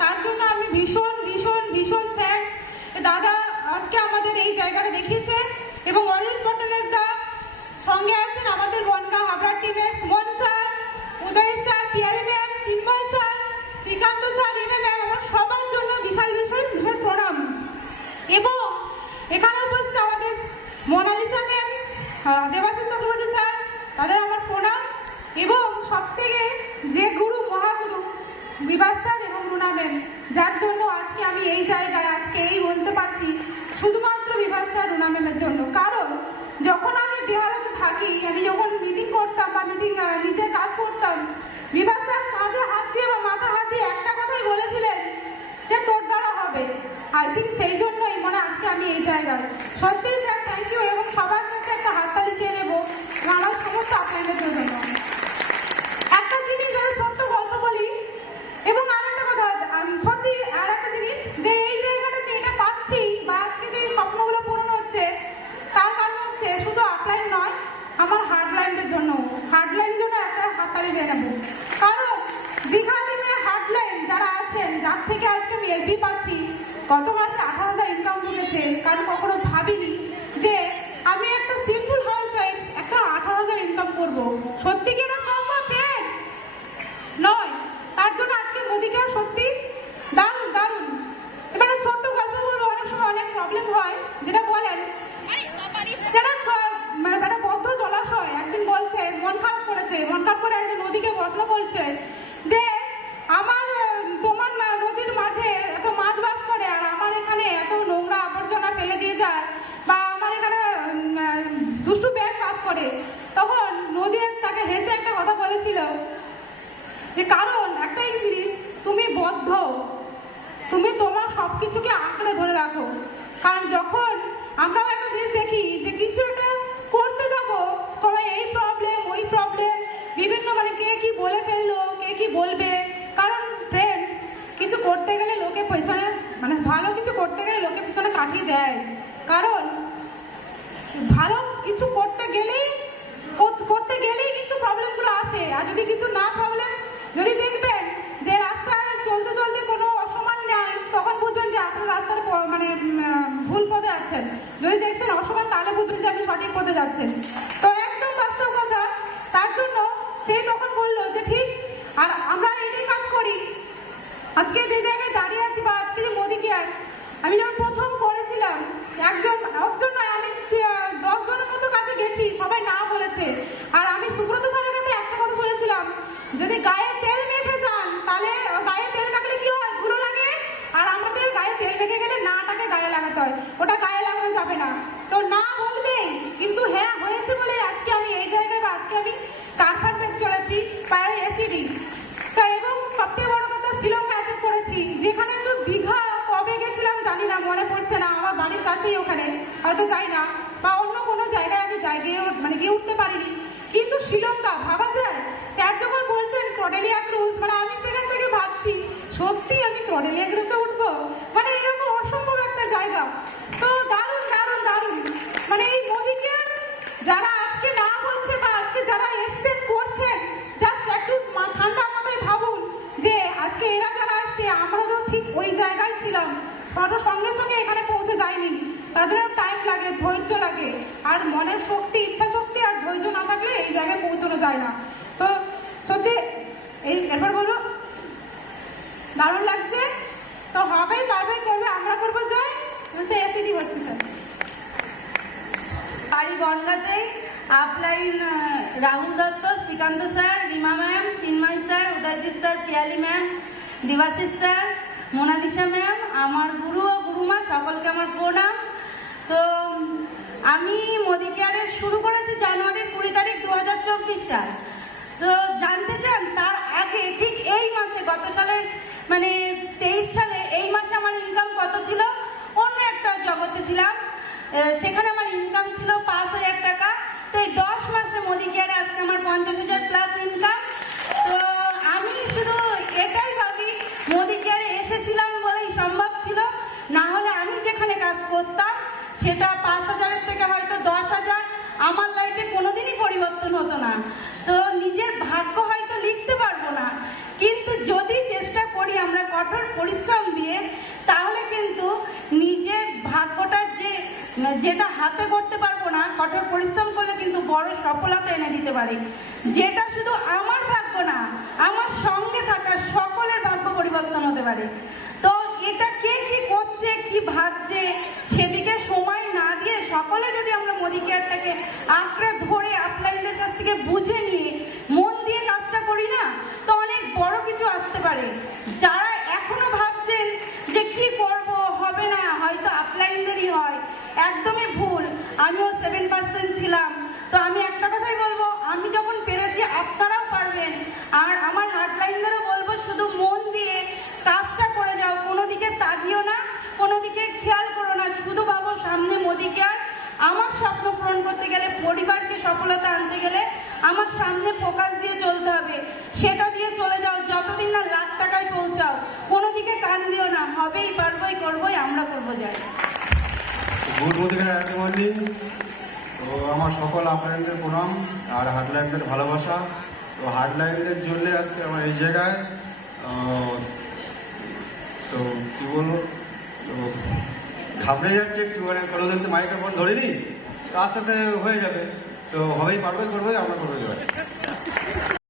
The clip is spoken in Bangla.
তার জন্য আমি ভীষণ ভীষণ ভীষণ থ্যাঙ্কস। দাদা আজকে আমাদের এই জায়গাটা দেখিয়েছে এবং অরিজিৎ পট্টনায়ক দা সঙ্গে আছেন আমাদের বনগাঁ হাবড়ার টিমে, Suman sir, Uday sir, Piyali ma'am, Chinmoy sir, Srikanta sir, Rima ma'am, আমার সবার জন্য বিশাল বিশাল বিশাল প্রণাম। এবং এখানে উপস্থিত আমাদের মোনালিসা ম্যাম, দেবাশিস চক্রবর্তী স্যার, তাদের আমার প্রণাম। এবং সব থেকে যে গুরু মহাগুরু বিভাস স্যার এবং রুনা ম্যাম, যার জন্য আজকে আমি এই জায়গায় আজকে এই বলতে পারছি, শুধুমাত্র বিভাস স্যার রুনা ম্যামের জন্য। কারণ যখন আমি বিহারাতে থাকি, আমি যখন মিটিং করতাম বা নিজে কাজ করতাম, বিভাস স্যার কাঁধে হাত দিয়ে বা মাথা হাত দিয়ে একটা কথাই বলেছিলেন যে তোর দ্বারা হবে। আই থিঙ্ক সেই জন্যই মনে আজকে আমি এই জায়গায়। সত্যি স্যার থ্যাংক ইউ, এবং সবার কাছে একটা হাততালি চেয়ে নেবো মানব সমস্ত আপনাদের জন্য। একটা জিনিস আমি ছোট্ট গল্প বলি, এবং আর একটা কথা সত্যি আর একটা জিনিস, যে এই জায়গাটা যে এটা পাচ্ছি বা আজকে যে স্বপ্নগুলো পূরণ হচ্ছে, তার কারণ হচ্ছে শুধু আপলাইন নয়, আমার হার্ডলাইনদের জন্য। হার্ডলাইনের জন্য একটা হাততালি দিয়ে নেবো। কারণ দীঘা টিমে হার্ডলাইন যারা আছেন, যার থেকে আজকে আমি এলপি পাচ্ছি, গত মাসে 18,000 ইনকাম করেছে। কারণ কখনো ভাবিনি যে আমি একটা সিম্পল হাউস ওয়াইফ একটা 18,000 ইনকাম করবো। সত্যি কি না সম্ভব ফ্রেন্ড? নয়। তার জন্য আজকে মোদিকে সত্যি দারুণ দারুণ। এবারে ছোট্ট গল্প বলবো। অনেক সময় অনেক প্রবলেম হয়, যেটা বলেন যারা মানে একটা বদ্ধ জলাশয়, একদিন বলছে মন খারাপ করেছে, মন খারাপ করে একদিন নদীকে প্রশ্ন করছে যে আমার তোমার নদীর মাঝে এত মাছ বাস করে আর আমার এখানে এত নোংরা আবর্জনা ফেলে দিয়ে যায়, বা আমার এখানে দুষ্টু ব্যাগ বাস করে। তখন নদী তাকে হেসে একটা কথা বলেছিল যে কারণ একটাই জিনিস, তুমি বদ্ধ, তুমি তোমার সবকিছুকে আঁকড়ে ধরে রাখো। কারণ যখন আমরাও একটা জিনিস দেখি যে কিছু একটা করতে যাবো, সবাই এই প্রবলেম ওই প্রবলেম, বিভিন্ন মানে কে কি বলে ফেললো, কে কি বলবে। কারণ ফ্রেন্ডস, কিছু করতে গেলে লোকে পেছনে মানে ভালো কিছু করতে গেলে লোকে পিছনে কাটিয়ে দেয়। কারণ ভালো কিছু করতে গেলেই কিন্তু প্রবলেমগুলো আসে। আর যদি কিছু না প্রবলেম, যদি দেখবেন যে রাস্তায় চলতে চলতে কোনো অসমান নেই, তখন বুঝবেন যে আপনার রাস্তার মানে ভুল পথে আছেন। যদি দেখছেন অসমান, তাহলে বুঝবেন যে আপনি সঠিক পথে যাচ্ছেন। তো একদম বাস্তব কথা। তার জন্য সে তখন বললো যে ঠিক, আর আমরা এটাই কাজ করি। আজকে যে জায়গায় দাঁড়িয়ে আছি বা আজকে যে মোদি কেয়ার আমি যখন প্রথম করেছিলাম, একজন নয়, আমি 10 জনের মতো কাছে গেছি, সবাই না বলেছে। আর আমি সুব্রত স্যারের কাছে একটা কথা শুনেছিলাম, যদি গায়ে তেল মেখে যান তাহলে গায়ে তেল মাখলে কি হয়, ধুলো লাগে। আর আমাদের গায়ে তেল মেখে গেলে নাটাকে গায়ে লাগাতে হয়, ওটা গায়ে লাগানো যাবে না। তো না বলবে, কিন্তু হ্যাঁ হয়েছে বলে আজকে আমি এই জায়গায় বা আজকে আমি কারফান পেতে চলেছি পায়ে এসিডি। তো এবং সবথেকে বড় কথা, শ্রীলঙ্কা অ্যাচিভ করেছি, যেখানে দীঘা কবে গেছিলাম জানি না, মনে পড়ছে না, আমার বাড়ির কাছেই ওখানে, হয়তো যাই না, বা অন্য কোনো জায়গায় আমি গিয়ে উঠতে পারিনি। কিন্তু শ্রীলঙ্কা ভাবা যায়, স্যার যখন বলছেন ক্রডেলিয়া ক্রুজ, মানে আমি সেখান থেকে ভাবছি সত্যি আমি ক্রডেলিয়া ক্রুজে উঠবো, মানে এরকম অসম্ভব একটা জায়গা। তো দারুণ দারুণ দারুণ। মানে এই মোদিকে যারা আজকে না বলছে বা আজকে যারা এসছেন করছেন, জাস্ট একটু ঠান্ডা মাথায় ভাবুন যে আজকে এরা যারা আসছে, আমরা তো ঠিক ওই জায়গায় ছিলাম, আমরা সঙ্গে সঙ্গে এখানে পৌঁছে যায়নি। তাদের টাইম লাগে, ধৈর্য লাগে, আর মনের শক্তি, ইচ্ছা শক্তি আর ধৈর্য না থাকলে এই জায়গায় পৌঁছানো যায় না। তো সত্যি এরপর বলো, দারুণ লাগছে। তো হবে, পারবে, করবে, আমরা করবো, জয়। সে এসিডি হচ্ছে স্যার বাড়ি বনগাঁতেই। Upline Rahul Dutta, Srikanta sir, Rima ma'am, Chinmoy sir, Udayjit sir, Piyali ma'am, Debashis sir, Monalisa ma'am, আমার গুরু ও গুরুমা, সকলকে আমার প্রণাম। তো আমি মোদি কেয়ারে শুরু করেছি জানুয়ারির 20 তারিখ 2024 সাল। তো জানতে চান তার আগে ঠিক এই মাসে, গত সালের মানে 23 সালে এই মাসে আমার ইনকাম কত ছিল? অন্য একটা জগতে ছিলাম, সেখানে আমার ইনকাম ছিল 5,000 টাকা। তো এই 10 মাসে মোদি কেয়ারে আজকে আমার 50,000 প্লাস ইনকাম। তো আমি শুধু এটাই ভাবি, মোদি কেয়ারে এসেছিলাম বলেই সম্ভব ছিল, না হলে আমি যেখানে কাজ করতাম সেটা 5,000-এর থেকে হয়তো 10,000, আমার লাইফে কোনোদিনই পরিবর্তন হতো না। তো নিজের ভাগ্য হয়তো লিখতে পারবো না, কিন্তু যদি চেষ্টা করি আমরা কঠোর পরিশ্রম দিয়ে, তাহলে কিন্তু নিজের ভাগ্যটার যেটা হাতে করতে পারবো না, কঠোর পরিশ্রম করলে কিন্তু বড় সফলতা এনে দিতে পারে। যেটা শুধু আমার ভাগ্য না, আমার সঙ্গে থাকা সকলের ভাগ্য পরিবর্তন হতে পারে। তো এটা কে কি করছে, কি ভাবছে, সেদিকে সময় না দিয়ে সকলে যদি আমরা মোদি কেয়ারটাকে আঁকড়ে ধরে আপলাইনদের কাছ থেকে বুঝে নিয়ে মন দিয়ে কাজটা করি না, তো অনেক বড় কিছু আসতে পারে। যারা এখনো ভাবছেন যে কি করব, হবে না, হয়তো আপলাইনদেরই হয়, একদমই ভুল। আমিও 7% ছিলাম। তো আমি একটা কথাই বলবো, আমি যখন পেরেছি আপনারাও পারবেন। আর আমার হার্ডলাইনদেরও বলবো, শুধু মন দিয়ে কাজটা করে যাও, কোনো দিকে তাকিও না, কোনো দিকে খেয়াল করো না, শুধু ভাবো সামনে মোদি কেয়ার। আমার স্বপ্ন পূরণ করতে গেলে, পরিবারকে সফলতা আনতে গেলে আমার সামনে ফোকাস দিয়ে চলতে হবে, সেটা দিয়ে চলে যাও যতদিন না লাখ টাকায় পৌঁছাও। কোনো দিকে কান দিও না, হবেই, পারবোই, করবোই, আমরা করবো যাই। Good morning IT morning. তো আমার সকল আপনাদের প্রণাম আর হার্ডলাইনদের ভালোবাসা। তো হার্ডলাইনদের জন্য আজকে আমার এই জায়গায়, তো কী বলবো, তো ঘাবড়ে যাচ্ছে একটু, মানে কোনোদিন তো মাইক্রোফোন ধরিনি, তো আস্তে আস্তে হয়ে যাবে। তো হবেই, পারবোই, করবোই, আমরা করবো যাবে।